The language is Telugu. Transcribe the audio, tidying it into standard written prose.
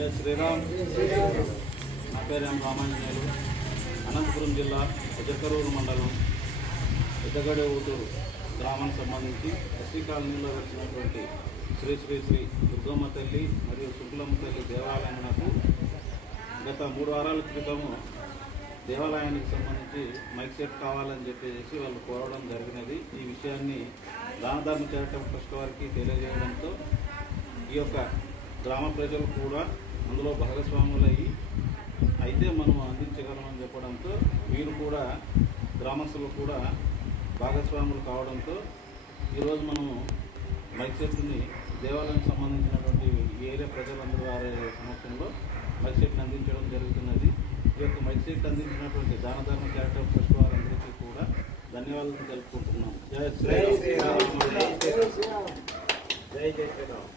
జై శ్రీరామ్. నా పేరు ఎం రామాంజనేయులు. అనంతపురం జిల్లా పెద్దకరూరు మండలం పెద్దగడే ఊటూరు గ్రామానికి సంబంధించి ఎస్సీ కాలనీలో వచ్చినటువంటి శ్రీ శ్రీ శ్రీ దుర్గమ్మ తల్లి మరియు శుక్లమ్మ తల్లి దేవాలయానికి గత 3 వారాల క్రితము దేవాలయానికి సంబంధించి మైక్ సెట్ కావాలని చెప్పేసి వాళ్ళు కోరడం జరిగినది. ఈ విషయాన్ని దానధర్మ చారిటబుల్ ట్రస్ట్ వారికి తెలియజేయడంతో ఈ యొక్క గ్రామ ప్రజలు కూడా అందులో భాగస్వాములయ్యి అయితే మనం అందించగలమని చెప్పడంతో వీరు కూడా గ్రామస్తులు కూడా భాగస్వాములు కావడంతో ఈరోజు మనము మైక్ సెట్ని దేవాలయానికి సంబంధించినటువంటి ఏరియా ప్రజలందరూ వారి సమక్షంలో మైక్ సెట్ని అందించడం జరుగుతున్నది. ఈ యొక్క మైక్ సెట్ అందించినటువంటి దానధర్మ చారిటబుల్ ట్రస్ట్ వారందరికీ కూడా ధన్యవాదాలు తెలుపుకుంటున్నాం. జై శ్రీరామ్. జై శ్రీరామ్.